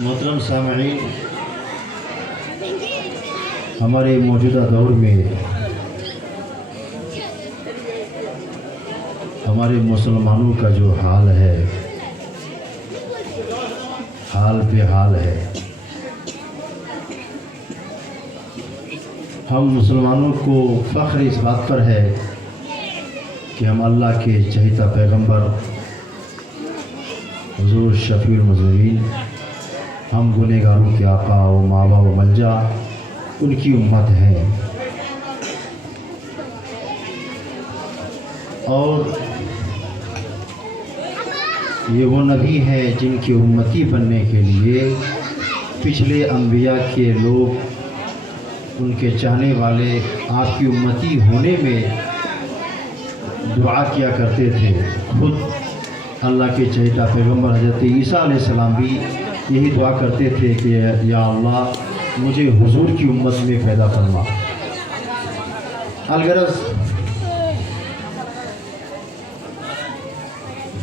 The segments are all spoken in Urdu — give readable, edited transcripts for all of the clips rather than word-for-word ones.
محترم سامعین، ہمارے موجودہ دور میں ہمارے مسلمانوں کا جو حال ہے، حال پہ حال ہے۔ ہم مسلمانوں کو فخر اس بات پر ہے کہ ہم اللہ کے چہیتا پیغمبر حضور شفیع المذنبین، ہم گنہگاروں کے آقا و ماوا و ملجا، ان کی امت ہیں۔ اور یہ وہ نبی ہیں جن کی امتی بننے کے لیے پچھلے انبیاء کے لوگ، ان کے چاہنے والے آپ کی امتی ہونے میں دعا کیا کرتے تھے۔ خود اللہ کے چہیتا پیغمبر حضرت عیسیٰ علیہ السلام بھی یہی دعا کرتے تھے کہ یا اللہ مجھے حضور کی امت میں پیدا فرما۔ الغرض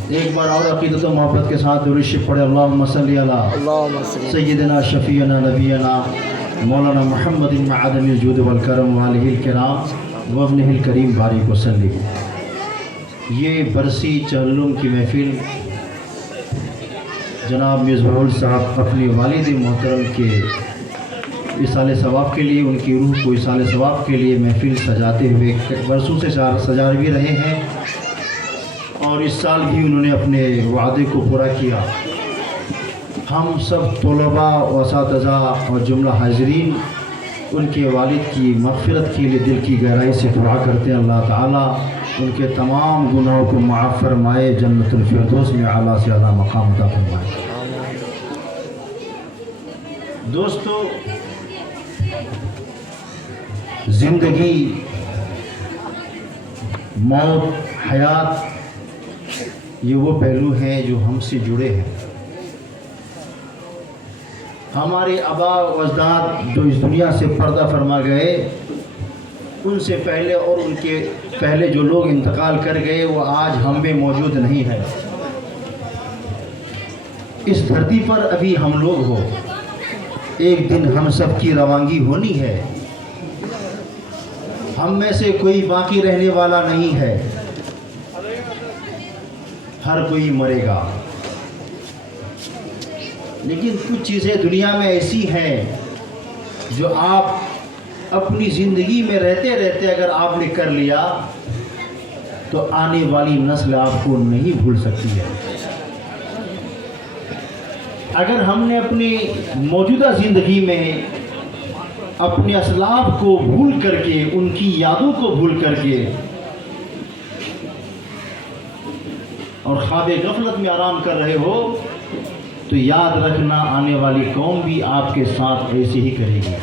ایک بار اور عقیدت و محبت کے ساتھ درود شریف پڑھے، اللہم صلی علی سیدنا شفیعنا نبینا مولانا محمد معدن الجود والکرم وآلہ الکرام وابنہ الکریم بارک وسلم۔ یہ برسی چہلم کی محفل جناب مصباح صاحب اپنے والد محترم کے اصالِ ثواب کے لیے، ان کی روح کو اصالِ ثواب کے لیے محفل سجاتے ہوئے برسوں سے سجا بھی رہے ہیں، اور اس سال بھی انہوں نے اپنے وعدے کو پورا کیا۔ ہم سب طلباء و اساتذہ اور جملہ حاضرین ان کے والد کی مغفرت کے لیے دل کی گہرائی سے دعا کرتے ہیں، اللہ تعالیٰ ان کے تمام گناہوں کو معاف فرمائے، جنت الفردوس میں اعلیٰ سے اعلیٰ مقام عطا فرمائے۔ دوستو، زندگی، موت، حیات، یہ وہ پہلو ہیں جو ہم سے جڑے ہیں۔ ہمارے آباء و اجداد جو اس دنیا سے پردہ فرما گئے، ان سے پہلے اور ان کے پہلے جو لوگ انتقال کر گئے، وہ آج ہم میں موجود نہیں ہے۔ اس دھرتی پر ابھی ہم لوگ ہو، ایک دن ہم سب کی روانگی ہونی ہے۔ ہم میں سے کوئی باقی رہنے والا نہیں ہے، ہر کوئی مرے گا۔ لیکن کچھ چیزیں دنیا میں ایسی ہیں جو آپ اپنی زندگی میں رہتے رہتے اگر آپ نے کر لیا تو آنے والی نسل آپ کو نہیں بھول سکتی ہے۔ اگر ہم نے اپنی موجودہ زندگی میں اپنے اسلاف کو بھول کر کے، ان کی یادوں کو بھول کر کے اور خواب غفلت میں آرام کر رہے ہو، تو یاد رکھنا آنے والی قوم بھی آپ کے ساتھ ایسے ہی کرے گی۔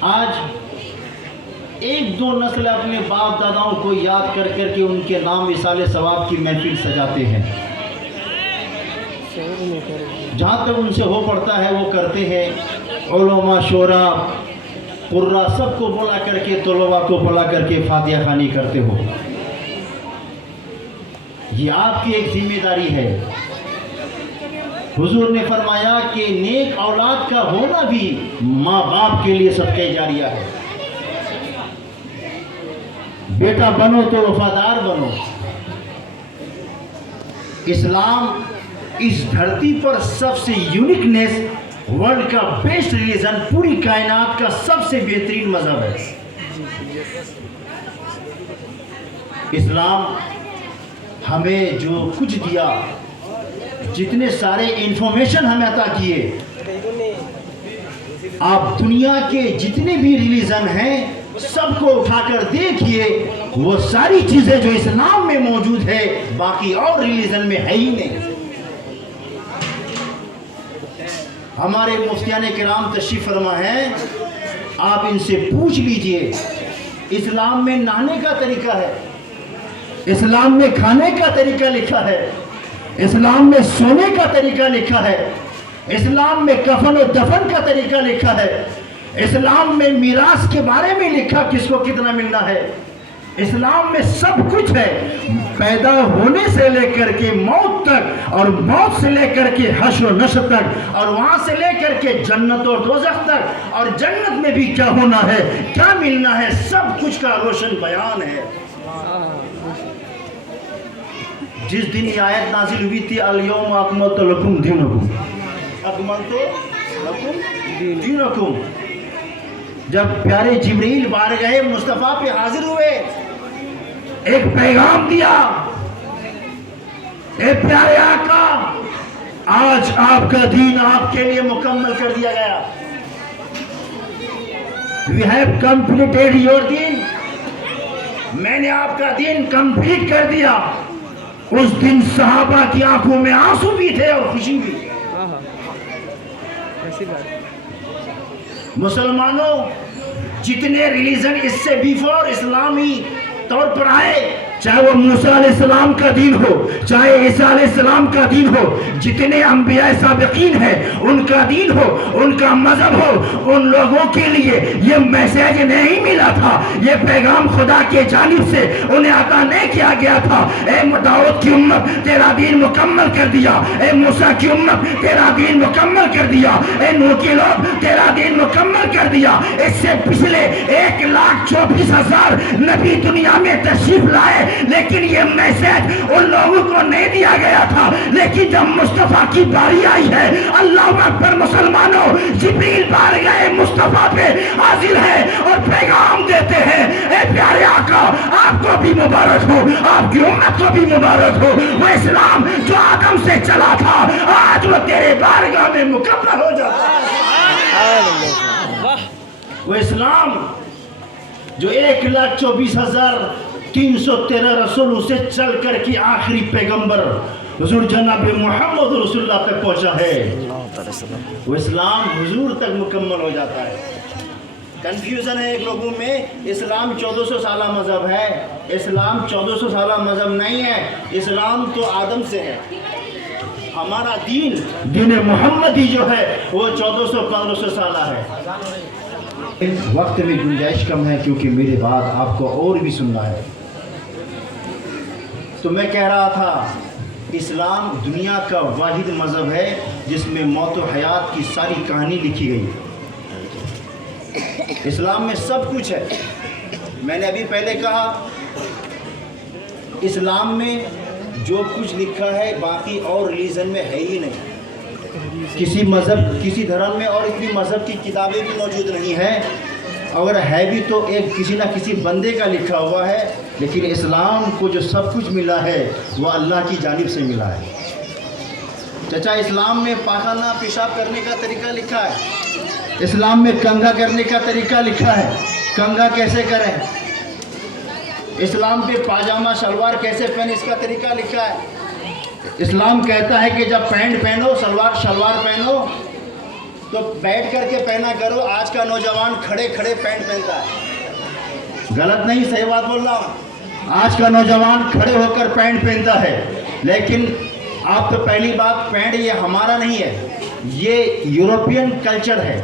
آج ایک دو نسل اپنے باپ داداؤں کو یاد کر کر کے ان کے نام اصالِ ثواب کی محفل سجاتے ہیں، جہاں تک ان سے ہو پڑتا ہے وہ کرتے ہیں۔ علماء، شعراء، قراء سب کو بلا کر کے، طلباء کو بلا کر کے فاتحہ خوانی کرتے ہو۔ یہ آپ کی ایک ذمہ داری ہے۔ حضور نے فرمایا کہ نیک اولاد کا ہونا بھی ماں باپ کے لیے صدقہ جاریہ ہے۔ بیٹا بنو تو وفادار بنو۔ اسلام اس دھرتی پر سب سے یونیکنیس، ورلڈ کا بیسٹ ریلیجن، پوری کائنات کا سب سے بہترین مذہب ہے۔ اسلام ہمیں جو کچھ دیا، جتنے سارے انفارمیشن ہمیں عطا کیے، آپ دنیا کے جتنے بھی ریلیجن ہیں سب کو اٹھا کر دیکھیے، وہ ساری چیزیں جو اسلام میں موجود ہے باقی اور ریلیجن میں ہے ہی نہیں۔ ہمارے مفتیان کرام تشریف فرما ہیں، آپ ان سے پوچھ لیجئے، اسلام میں نہانے کا طریقہ ہے، اسلام میں کھانے کا طریقہ لکھا ہے، اسلام میں سونے کا طریقہ لکھا ہے، اسلام میں کفن و دفن کا طریقہ لکھا ہے، اسلام میں میراث کے بارے میں لکھا کس کو کتنا ملنا ہے۔ اسلام میں سب کچھ ہے، پیدا ہونے سے لے کر کے موت تک، اور موت سے لے کر کے حشر و نشر تک، اور وہاں سے لے کر کے جنت و دوزخ تک، اور جنت میں بھی کیا ہونا ہے، کیا ملنا ہے، سب کچھ کا روشن بیان ہے۔ جس دن یہ آیت نازل ہوئی تھی الیوم اکملت لکم دینکم، اکملت لکم دینکم، جب پیارے جبریل بارگاہ مصطفیٰ پہ حاضر ہوئے، ایک پیغام دیا، اے پیارے آقا آج آپ کا دین آپ کے لیے مکمل کر دیا گیا، we have completed your دین، میں نے آپ کا دین کمپلیٹ کر دیا۔ اس دن صحابہ کی آنکھوں میں آنسو بھی تھے اور خوشی بھی۔ مسلمانوں، جتنے ریلیجن اس سے بیفور اسلامی طور پر آئے، چاہے وہ موسیٰ علیہ السلام کا دین ہو، چاہے عیسیٰ علیہ السلام کا دین ہو، جتنے انبیاء سابقین ہیں ان کا دین ہو، ان کا مذہب ہو، ان لوگوں کے لیے یہ میسیج نہیں ملا تھا، یہ پیغام خدا کے جانب سے انہیں عطا نہیں کیا گیا تھا۔ اے داؤد کی امت تیرا دین مکمل کر دیا، اے موسیٰ کی امت تیرا دین مکمل کر دیا، اے نوح کے لوگ تیرا دین مکمل کر دیا۔ اس سے پچھلے 1,24,000 نبی دنیا میں تشریف لائے، لیکن یہ میسیج ان لوگوں کو نہیں دیا گیا تھا۔ لیکن جب مصطفیٰ کی باری آئی ہے، اللہ اکبر مسلمانوں، جبریل بارگاہ مصطفیٰ پہ حاضر ہے اور پیغام دیتے ہیں، اے پیارے آقا آپ کو بھی مبارک ہو، آپ کی امت کو بھی مبارک ہو، وہ اسلام جو آدم سے چلا تھا آج وہ تیرے بارگاہ میں مکمل ہو جاتا ہے۔ وہ اسلام جو 1,24,313 رسولوں سے چل کر کے آخری پیغمبر حضور جناب محمد رسول اللہ تک پہنچا ہے، وہ اسلام حضور تک مکمل ہو جاتا ہے۔ کنفیوژن ہے ایک لوگوں میں، اسلام 1400 سالہ مذہب ہے، اسلام 1400 سالہ مذہب نہیں ہے، اسلام تو آدم سے ہے۔ ہمارا دین محمدی جو ہے وہ 1400-1500 سالہ ہے۔ وقت میں گنجائش کم ہے کیونکہ میرے بعد آپ کو اور بھی سننا ہے، تو میں کہہ رہا تھا اسلام دنیا کا واحد مذہب ہے جس میں موت و حیات کی ساری کہانی لکھی گئی ہے۔ اسلام میں سب کچھ ہے۔ میں نے ابھی پہلے کہا اسلام میں جو کچھ لکھا ہے باقی اور ریلیجن میں ہے ہی نہیں، کسی مذہب کسی دھرم میں اور اتنی مذہب کی کتابیں بھی موجود نہیں ہیں، اگر ہے بھی تو ایک کسی نہ کسی بندے کا لکھا ہوا ہے، لیکن اسلام کو جو سب کچھ ملا ہے وہ اللہ کی جانب سے ملا ہے۔ چچا اسلام میں پاخانہ پیشاب کرنے کا طریقہ لکھا ہے، اسلام میں کنگھا کرنے کا طریقہ لکھا ہے، کنگھا کیسے کریں، اسلام پہ پاجامہ شلوار کیسے پہنے اس کا طریقہ لکھا ہے۔ اسلام کہتا ہے کہ جب پینٹ پہنو شلوار پہنو تو بیٹھ کر کے پہنا کرو، آج کا نوجوان کھڑے کھڑے پینٹ پہنتا ہے، غلط نہیں صحیح بات بول رہا ہوں، آج کا نوجوان کھڑے ہو کر پینٹ پہنتا ہے، لیکن آپ تو پہلی بات پینٹ یہ ہمارا نہیں ہے، یہ یورپین کلچر ہے،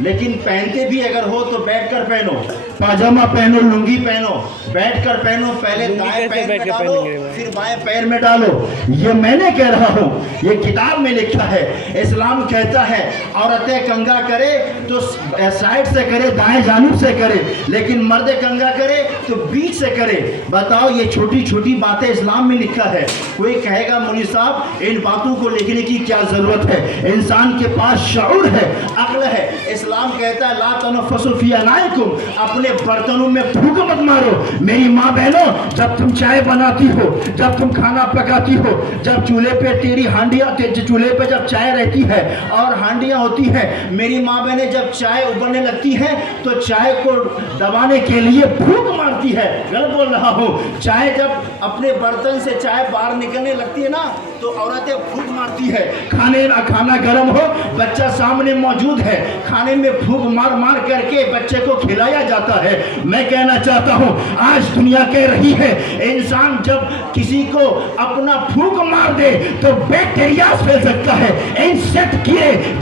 لیکن پہنتے بھی اگر ہو تو بیٹھ کر پہنو، پاجامہ پہنو، لنگی پہنو، بیٹھ کر پہنو، پہلے دائیں پیر میں ڈالو پھر بائیں پیر میں ڈالو۔ یہ میں نے کہہ رہا ہوں، یہ کتاب میں لکھا ہے۔ اسلام کہتا ہے عورتیں کنگھا کرے تو سائڈ سے کرے، دائیں جانب سے کرے، لیکن مرد کنگھا کرے تو بیچ سے کرے۔ بتاؤ یہ چھوٹی چھوٹی باتیں اسلام میں لکھا ہے، کوئی کہے گا مولوی صاحب ان باتوں کو لکھنے کی کیا ضرورت ہے، انسان کے پاس شعور ہے، عقل ہے۔ اسلام کہتا ہے لا تنفسوا فی انائکم، اپنے برتنوں میں پھونک مت مارو۔ میری ماں بہنوں، جب تم چائے بناتی ہو، جب تم کھانا پکاتی ہو، جب چولہے پہ تیری ہانڈیاں چولہے پہ جب چائے رہتی ہے اور ہانڈیاں ہوتی ہیں، میری ماں بہنیں جب چائے ابلنے لگتی ہیں تو چائے کو دبانے کے لیے پھونک مارتی ہے۔ غلط بول رہا ہوں، چائے جب اپنے برتن سے چائے باہر نکلنے لگتی ہے نا تو عورتیں پھونک مارتی ہے۔ کھانا گرم ہو، بچہ سامنے موجود ہے، کھانے میں پھونک مار مار کر کے بچے کو کھلایا جاتا ہے۔ میں کہنا چاہتا ہوں آج دنیا کہہ رہی ہے انسان جب کسی کو اپنا پھونک مار دے تو بیکٹیریا پھیل سکتا ہے، انسیکٹ کیڑے